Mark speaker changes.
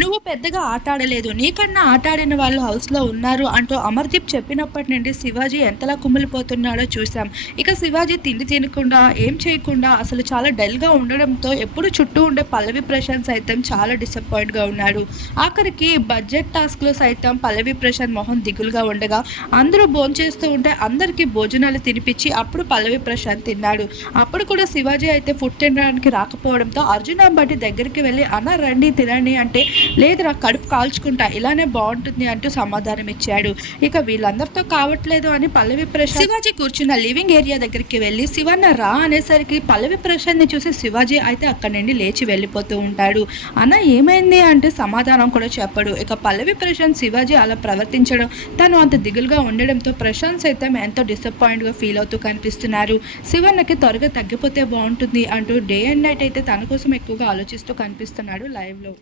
Speaker 1: నువ్వు పెద్దగా ఆట ఆడలేదు నీకన్నా ఆట ఆడిన వాళ్ళు హౌస్లో ఉన్నారు అంటూ అమర్దీప్ చెప్పినప్పటి నుండి శివాజీ ఎంతలా కుమిలిపోతున్నాడో చూసాం ఇక శివాజీ తిండి తినకుండా ఏం చేయకుండా అసలు చాలా డల్గా ఉండడంతో ఎప్పుడు చుట్టూ ఉండే పల్లవి ప్రశాంత్ సైతం చాలా డిసప్పాయింట్గా ఉన్నాడు. ఆఖరికి బడ్జెట్ టాస్క్లో సైతం పల్లవి ప్రశాంత్ మొహం దిగులుగా ఉండగా అందరూ భోంచేస్తూ ఉంటే అందరికీ భోజనాలు తినిపించి అప్పుడు పల్లవి ప్రశాంత్ తిన్నాడు. అప్పుడు కూడా శివాజీ అయితే ఫుడ్ తినడానికి రాకపోవడంతో అర్జున్ అంబటి దగ్గరికి వెళ్ళి అన్న రండి తినండి అంటే లేదురా కడుపు కాల్చుకుంటా ఇలానే బాగుంటుంది అంటూ సమాధానం ఇచ్చాడు. ఇక వీళ్ళందరితో కావట్లేదు అని పల్లవి ప్రశాంత్ శివాజీ కూర్చున్న లివింగ్ ఏరియా దగ్గరికి వెళ్ళి శివన్న రా అనేసరికి పల్లవి ప్రశాంత్ని చూసి శివాజీ అయితే అక్కడి నుండి లేచి వెళ్ళిపోతూ ఉంటాడు. అన్న ఏమైంది? అంటే సమాధానం కూడా చెప్పడు. ఇక పల్లవి ప్రశాంత్ శివాజీ అలా ప్రవర్తించడం తను అంత దిగులుగా ఉండడంతో ప్రశాంత్ సైతం ఎంతో డిసప్పాయింట్గా ఫీల్ అవుతూ కనిపిస్తున్నారు. శివన్నకి త్వరగా తగ్గిపోతే బాగుంటుంది అంటూ డే అండ్ నైట్ అయితే తన కోసం ఎక్కువగా ఆలోచిస్తూ కనిపిస్తున్నాడు లైవ్లో.